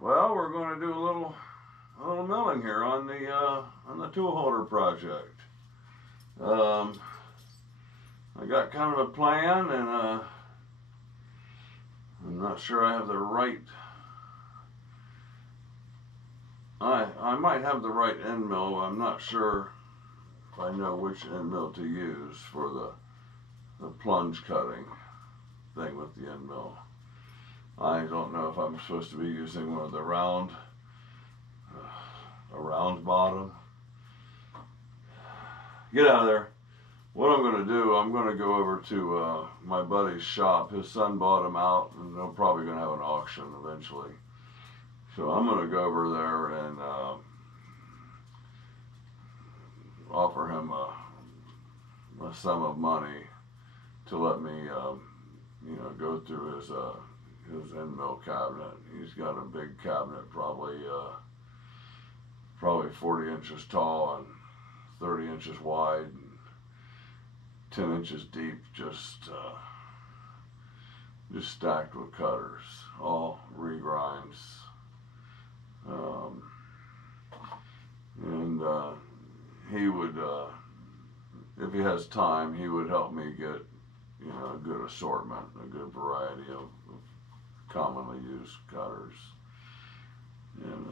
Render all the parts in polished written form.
Well, we're going to do a little milling here on the tool holder project. I got kind of a plan, and I'm not sure I have the right. I might have the right end mill. I'm not sure if I know which end mill to use for the plunge cutting thing with the end mill. I don't know if I'm supposed to be using one of the round bottom. Get out of there. What I'm going to do, I'm going to go over to my buddy's shop. His son bought them out, and they're probably going to have an auction eventually. So I'm going to go over there and offer him a sum of money to let me, go through his end mill cabinet. He's got a big cabinet, probably 40 inches tall and 30 inches wide and 10 inches deep, just stacked with cutters, all regrinds. He would, if he has time, he would help me get, a good assortment, a good variety of commonly used cutters. And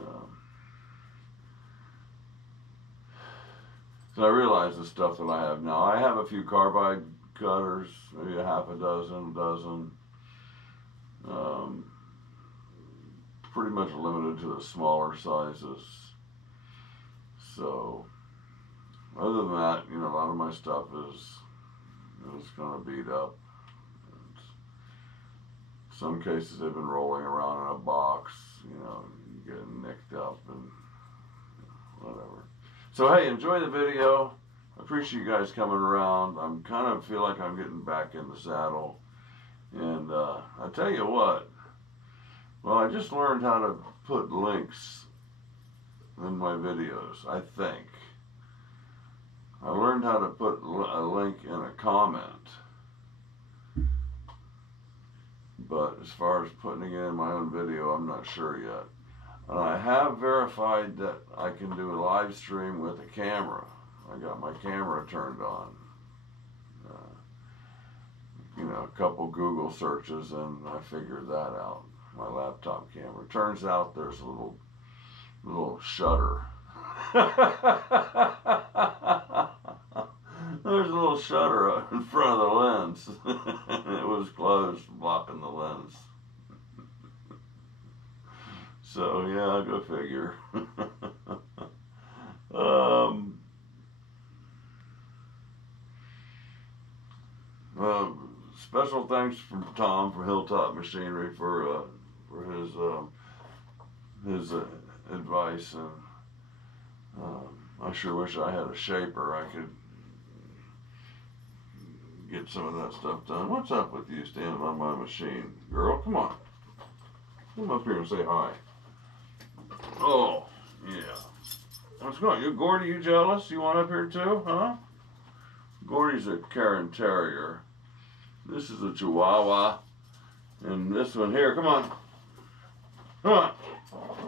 so I realize the stuff that I have now. I have a few carbide cutters, maybe a half a dozen. Pretty much limited to the smaller sizes. So other than that, a lot of my stuff is kind of beat up. And some cases they've been rolling around in a box, getting nicked up and whatever. So hey, enjoy the video. I appreciate you guys coming around. I'm kind of feel like I'm getting back in the saddle. And I tell you what, well, I just learned how to put links in my videos, I think. I learned how to put a link in a comment. But as far as putting it in my own video, I'm not sure yet. And I have verified that I can do a live stream with a camera. I got my camera turned on. A couple Google searches, and I figured that out. My laptop camera. Turns out there's a little shutter. There's a little shutter in front of the lens. It was closed, blocking the lens. So yeah, go figure. Special thanks from Tom from Hilltop Machinery for his advice, and I sure wish I had a shaper. I could get some of that stuff done. What's up with you standing on my machine, girl? Come on, come up here and say hi. Oh yeah, what's going on? You Gordy? You jealous? You want up here too, huh? Gordy's a Karen Terrier. This is a Chihuahua. And this one here, come on. Come on.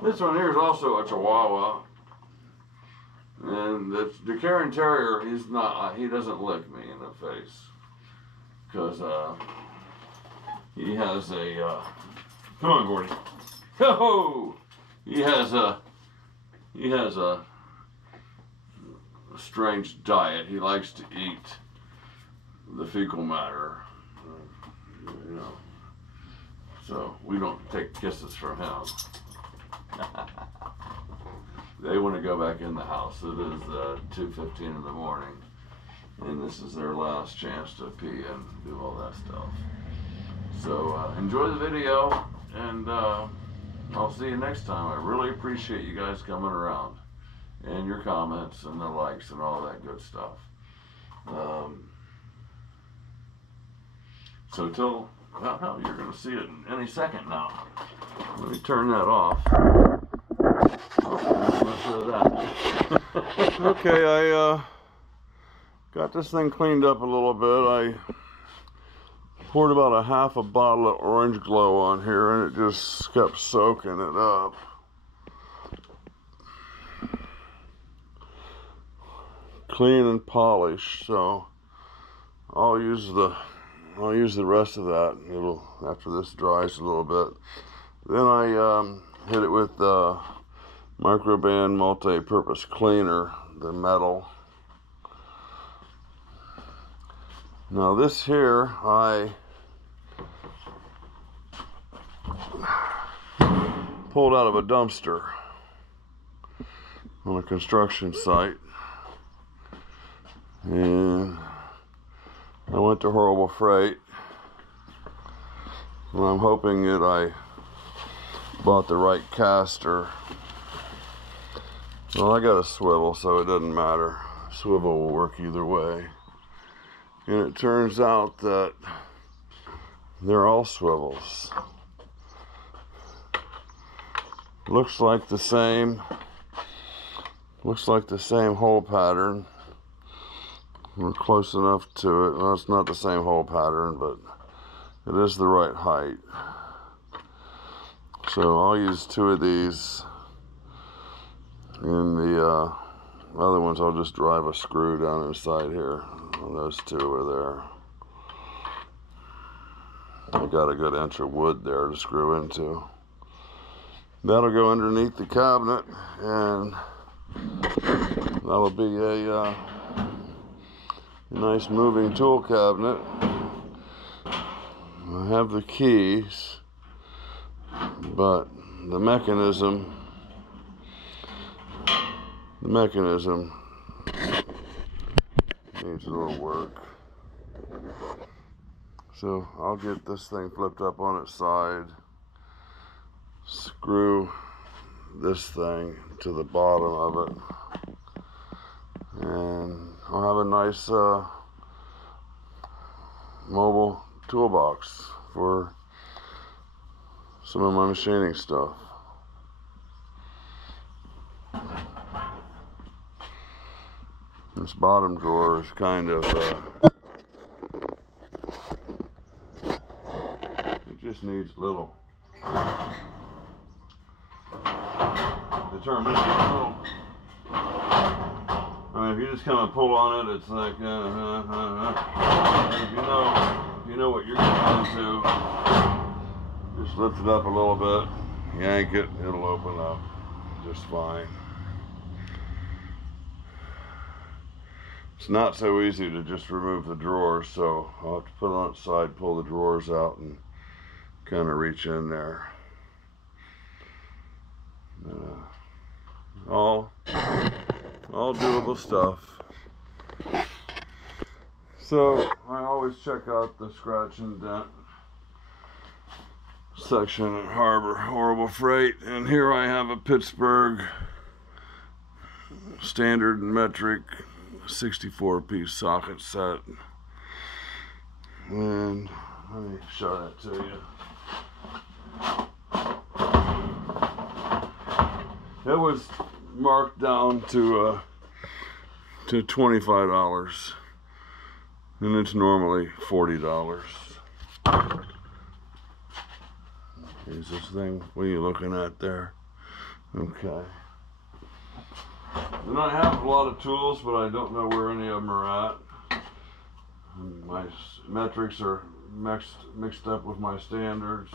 This one here is also a Chihuahua. And the Karen Terrier, he doesn't lick me in the face. Because he has a, come on, Gordy. Ho! He has a strange diet. He likes to eat the fecal matter. So we don't take kisses from him. They want to go back in the house. It is 2:15 in the morning, and this is their last chance to pee and do all that stuff. So enjoy the video, and I'll see you next time. I really appreciate you guys coming around, and your comments and the likes and all that good stuff. So till, well, you're going to see it any second now. Let me turn that off. Okay, I got this thing cleaned up a little bit. Poured about a half a bottle of orange glow on here, and it just kept soaking it up. Clean and polished, so I'll use the rest of that. It'll, after this dries a little bit. Then I hit it with Microban multi-purpose cleaner, the metal. Now this here I pulled out of a dumpster on a construction site, and I went to Horrible Freight, and I'm hoping that I bought the right caster. Well, I got a swivel, so it doesn't matter. Swivel will work either way. And it turns out that they're all swivels. Looks like the same hole pattern. We're close enough to it. Well, it's not the same hole pattern, but it is the right height. So I'll use 2 of these. And the other ones, I'll just drive a screw down inside here. And those 2 are there. I got a good inch of wood there to screw into. That'll go underneath the cabinet, and that'll be a nice moving tool cabinet. I have the keys, but the mechanism needs a little work. So I'll get this thing flipped up on its side, screw this thing to the bottom of it, and I'll have a nice mobile toolbox for some of my machining stuff. This bottom drawer is kind of it just needs a little. The term is little. I mean, if you just kind of pull on it, it's like, if you know what you're getting into, just lift it up a little bit, yank it, it'll open up just fine. It's not so easy to just remove the drawers, so I'll have to put it on its side, pull the drawers out, and kind of reach in there. All doable stuff. So I always check out the scratch and dent section at Horrible Freight, and here I have a Pittsburgh standard metric 64-piece socket set, and let me show that to you. It was marked down to $25, and it's normally $40. Here's this thing. What are you looking at there? Okay. And I have a lot of tools, but I don't know where any of them are at. And my metrics are mixed up with my standards.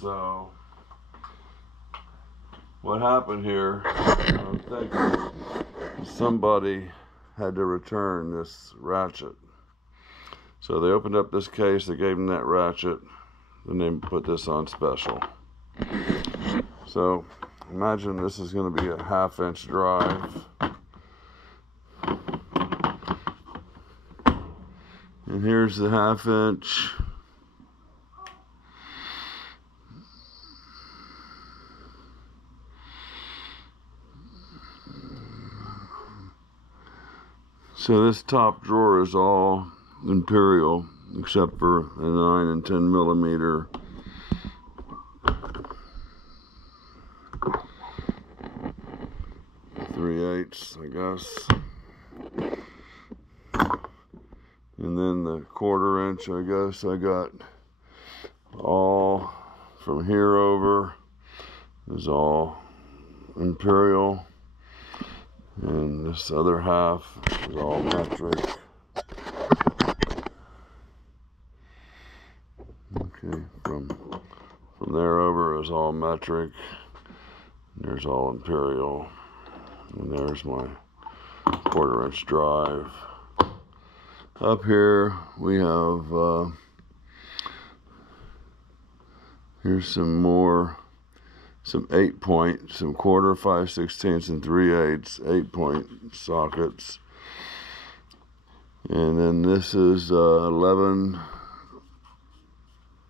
So what happened here, I'm thinking somebody had to return this ratchet. So they opened up this case, they gave them that ratchet, then they put this on special. So imagine this is going to be a 1/2-inch drive. And here's the 1/2-inch. So this top drawer is all imperial, except for a 9 and 10 millimeter .3/8, I guess. And And then the 1/4 inch, I guess I got all from here over is all imperial, and this other half is all metric. Okay, from there over is all metric. There's all imperial, and there's my 1/4 inch drive. Up here we have here's some more, some 8-point, some 1/4, 5/16, and 3/8 8-point sockets. And then this is 11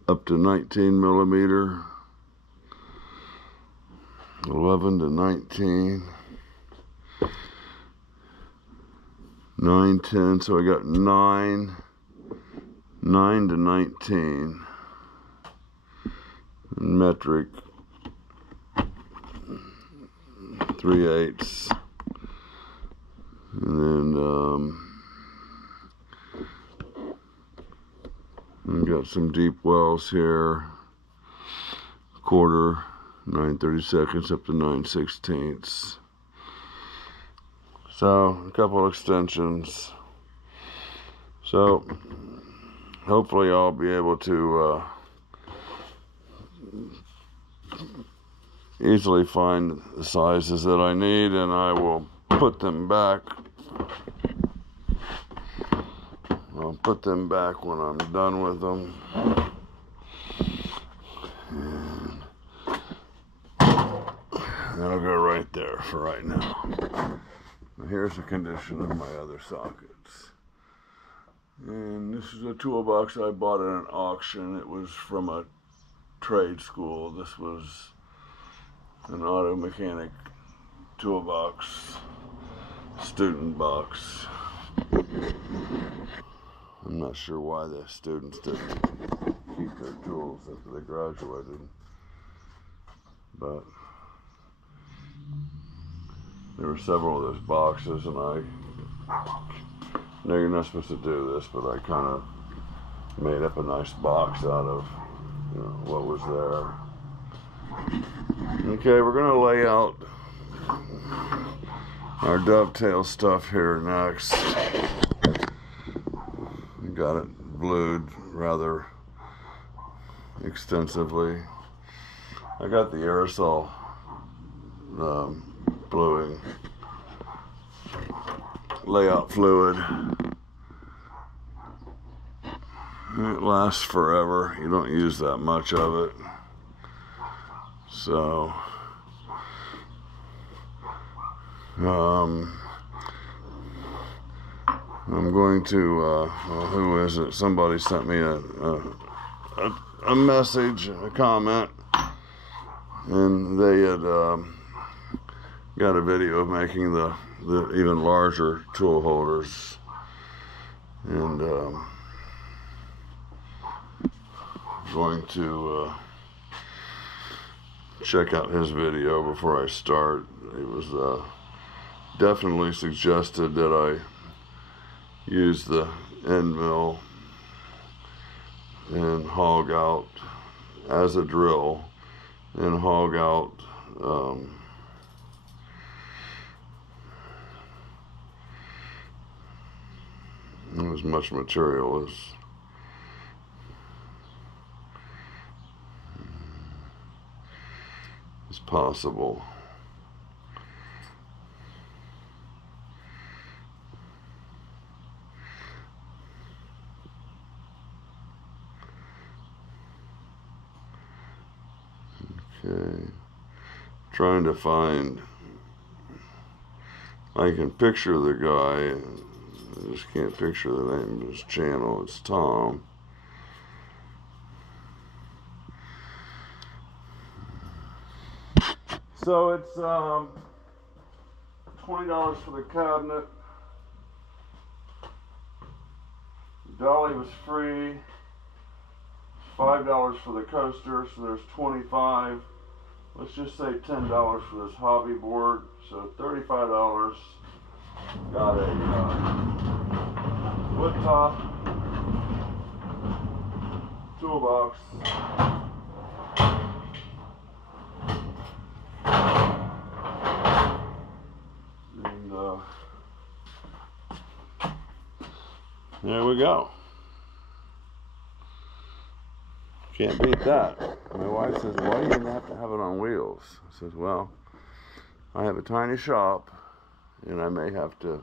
up to 19 millimeter. 11 to 19. 9, 10, so I got 9 to 19. Metric 3/8, and then I've got some deep wells here, 1/4, 9/32 up to 9/16. So a couple extensions. So hopefully I'll be able to easily find the sizes that I need, and I will put them back. I'll put them back when I'm done with them. And that'll go right there for right now. Now here's the condition of my other sockets. And this is a toolbox I bought at an auction. It was from a trade school. This was an auto mechanic toolbox, student box. I'm not sure why the students didn't keep their tools after they graduated, but there were several of those boxes, and I know you're not supposed to do this, but I kind of made up a nice box out of what was there. Okay, we're going to lay out our dovetail stuff here next. Got it blued rather extensively. I got the aerosol bluing layout fluid. It lasts forever. You don't use that much of it. So I'm going to, who is it? Somebody sent me a message, a comment, and they had got a video of making the even larger tool holders, and going to check out his video before I start. It was definitely suggested that I use the end mill and hog out as a drill, and hog out as much material as possible. Okay, trying to find, I can picture the guy, I just can't picture the name of his channel. It's Tom. So it's $20 for the cabinet. The dolly was free. $5 for the coaster, so there's $25. Let's just say $10 for this hobby board, so $35. Got a wood top, toolbox. And there we go. Can't beat that. My wife says, why do you have to have it on wheels? I says, well, I have a tiny shop and I may have to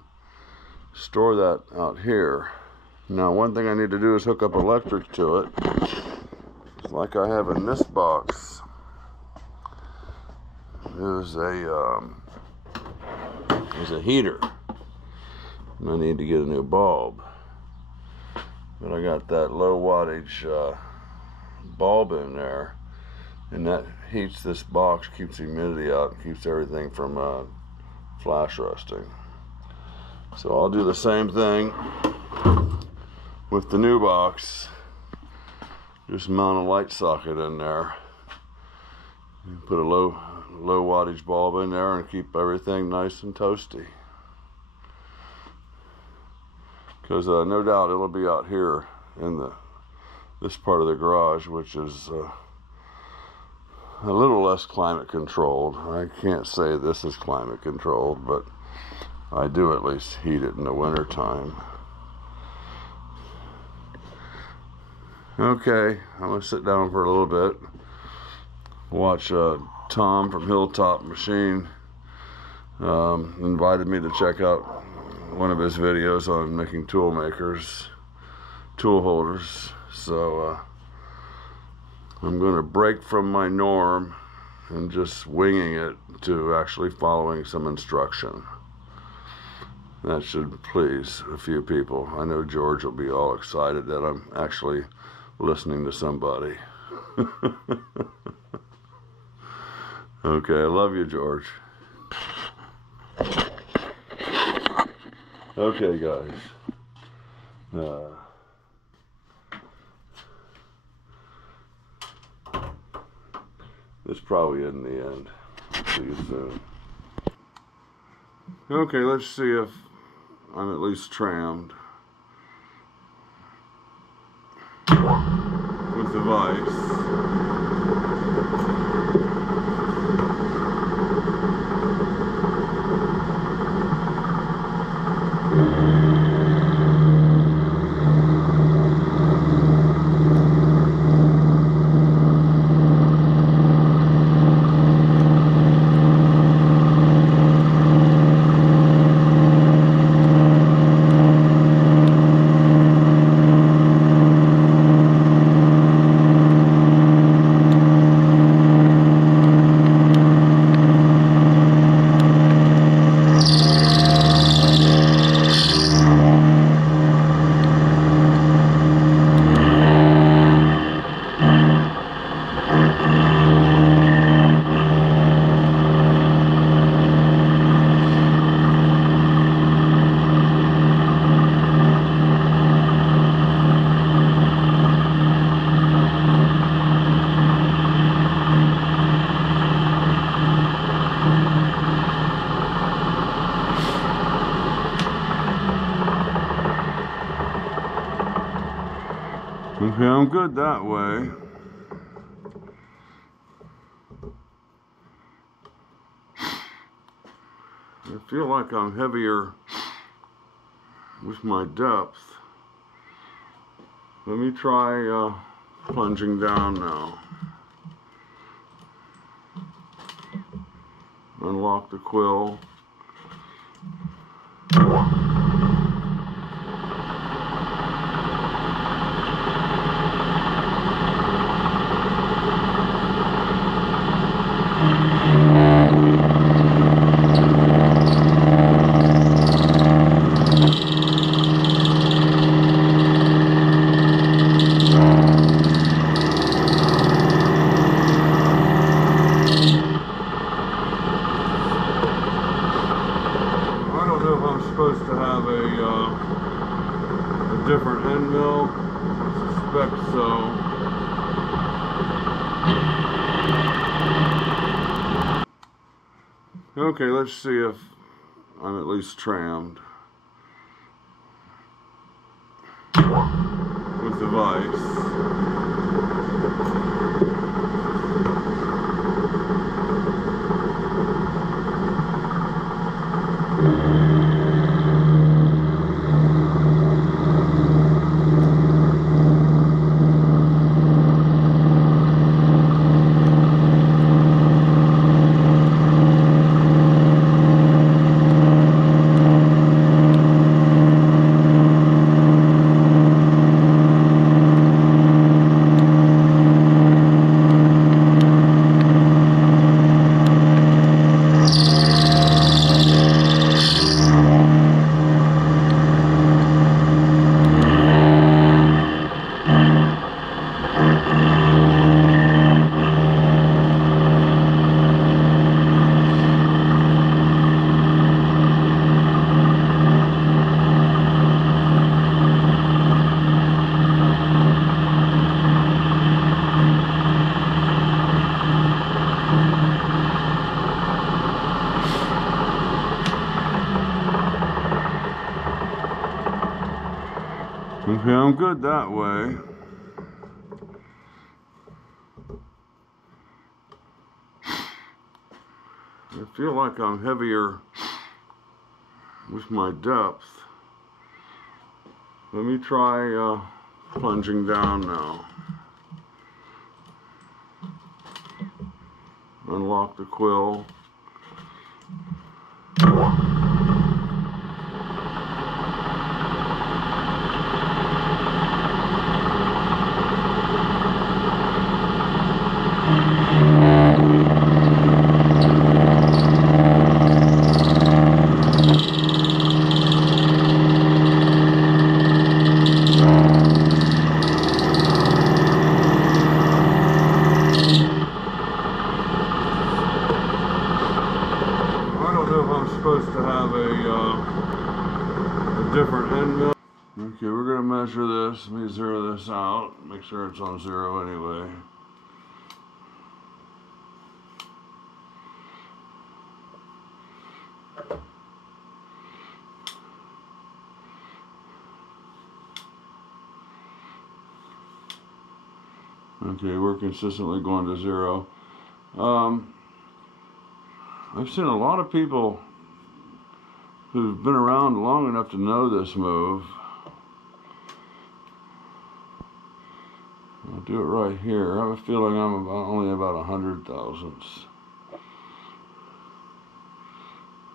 store that out here. Now, one thing I need to do is hook up electric to it. It's like I have in this box. There's a heater. And I need to get a new bulb. But I got that low wattage bulb in there, and that heats this box, keeps humidity out, and keeps everything from flash rusting. So I'll do the same thing with the new box. Just mount a light socket in there, and put a low wattage bulb in there, and keep everything nice and toasty. Because no doubt it'll be out here in this part of the garage, which is a little less climate controlled. I can't say this is climate controlled, but I do at least heat it in the winter time. Okay, I'm gonna sit down for a little bit, watch Tom from Hilltop Machine invited me to check out one of his videos on making tool makers, tool holders. So I'm going to break from my norm and just winging it to actually following some instruction. That should please a few people. I know George will be all excited that I'm actually listening to somebody. Okay, I love you, George. Okay, guys. This probably isn't the end. See you soon. Okay, let's see if I'm at least trammed with the vise. Okay, I'm good that way. I feel like I'm heavier with my depth. Let me try plunging down now. Unlock the quill. Supposed to have a different end mill. I suspect so. Okay, let's see if I'm at least trammed with the vise. Okay, I'm good that way. I feel like I'm heavier with my depth. Let me try plunging down now. Unlock the quill. Supposed to have a different end mill. Okay, we're going to measure this. Let me zero this out. Make sure it's on 0 anyway. Okay, we're consistently going to 0. I've seen a lot of people who've been around long enough to know this move. I'll do it right here. I have a feeling I'm only about 100 thousandths.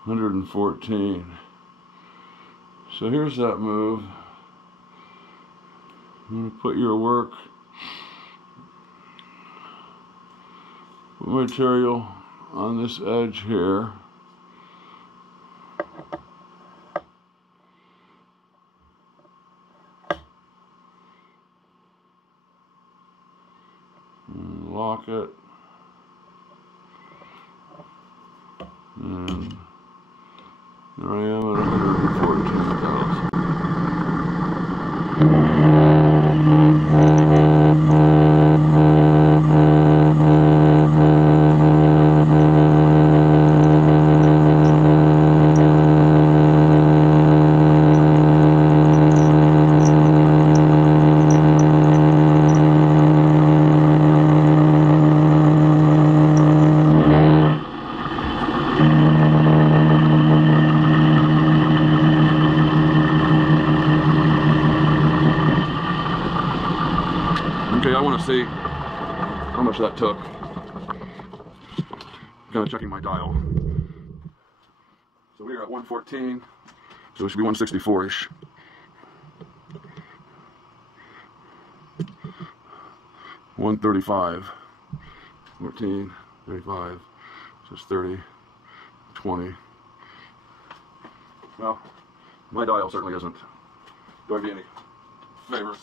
114. So here's that move. I'm going to put your work material on this edge here. And lock it. And there I am at 114,000. Okay, I want to see how much that took. Kind of checking my dial. So we are at 114, so it should be 164-ish. 135, 14, 35, so it's 30, 20. Well, my dial certainly isn't doing me any favors.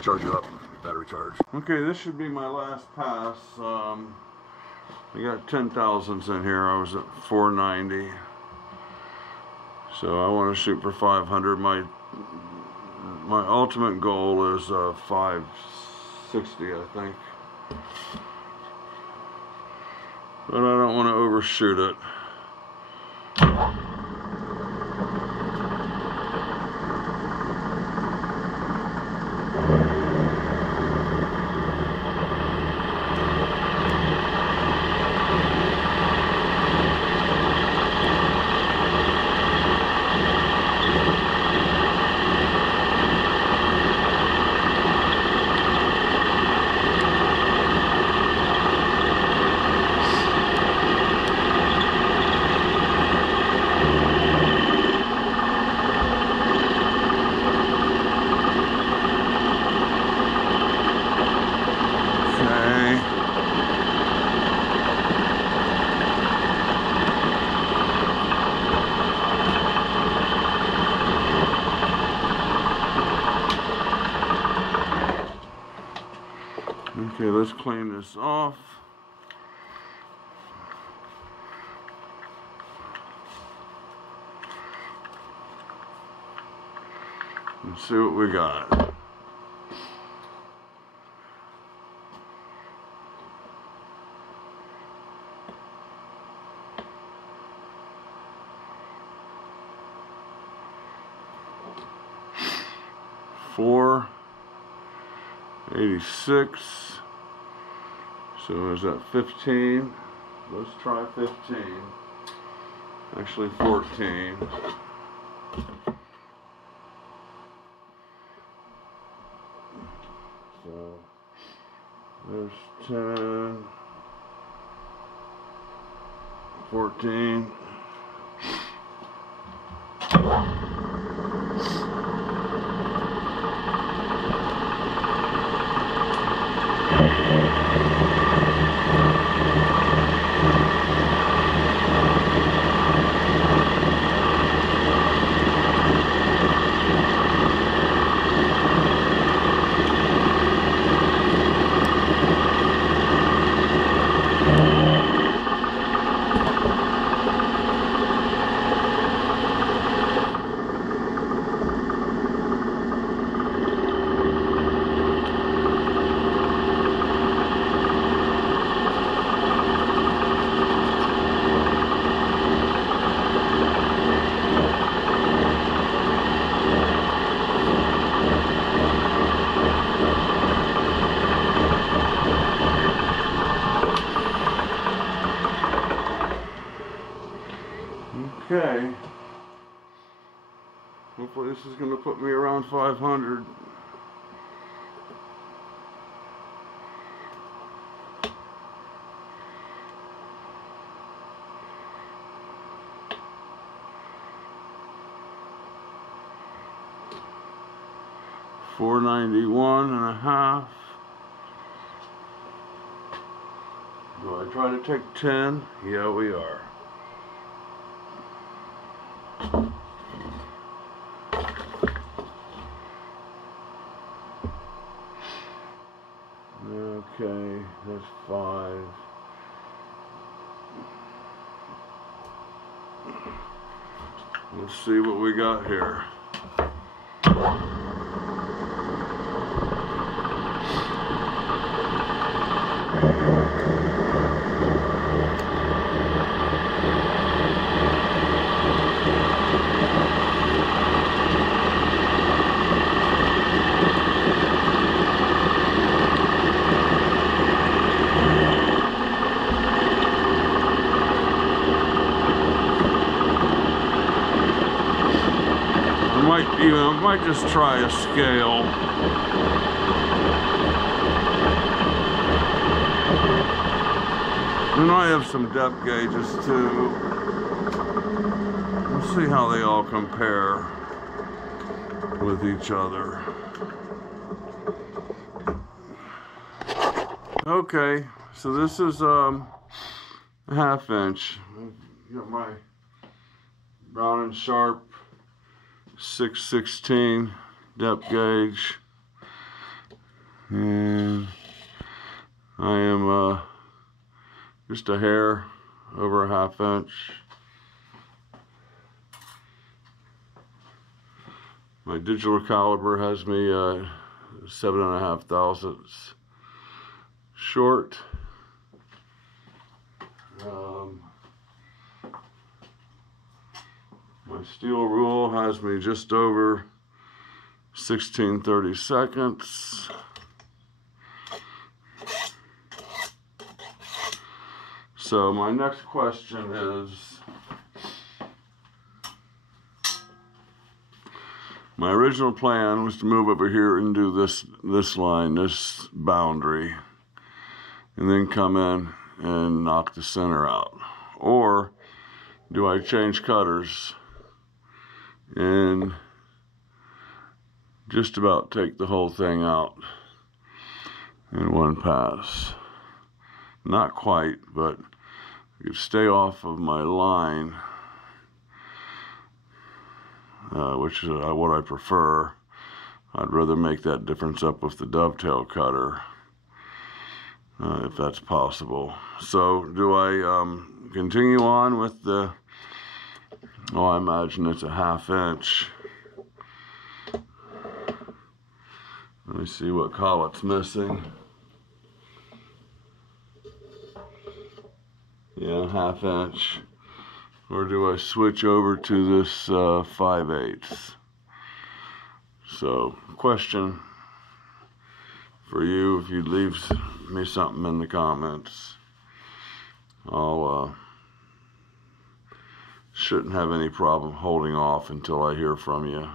Charge it up, battery charge. Okay, this should be my last pass. I got 10 thousandths in here. I was at 490. So I want to shoot for 500. My ultimate goal is 560, I think. But I don't want to overshoot it. Okay, let's clean this off. And see what we got. 486. So is that 15? Let's try 15. Actually 14. So there's 10, 14. Okay. Hopefully this is going to put me around 500. $491.5. Do I try to take 10? Yeah, we are. Okay, that's 5. Let's see what we got here. I might just try a scale. And I have some depth gauges too. We'll see how they all compare with each other. Okay, so this is a ½ inch. I've got my Brown and Sharp 6/16 depth gauge, and I am just a hair over a ½ inch. My digital caliber has me 7.5 thousandths short. My steel rule has me just over 16/32. So my next question is, my original plan was to move over here and do this line, this boundary, and then come in and knock the center out. Or do I change cutters and just about take the whole thing out in one pass? Not quite, but I could stay off of my line, which is what I prefer. I'd rather make that difference up with the dovetail cutter, if that's possible. So do I continue on with the, oh, I imagine it's a ½ inch. Let me see what collet's missing. Yeah, ½ inch. Or do I switch over to this 5/8? So, question for you, if you'd leave me something in the comments, I'll shouldn't have any problem holding off until I hear from you.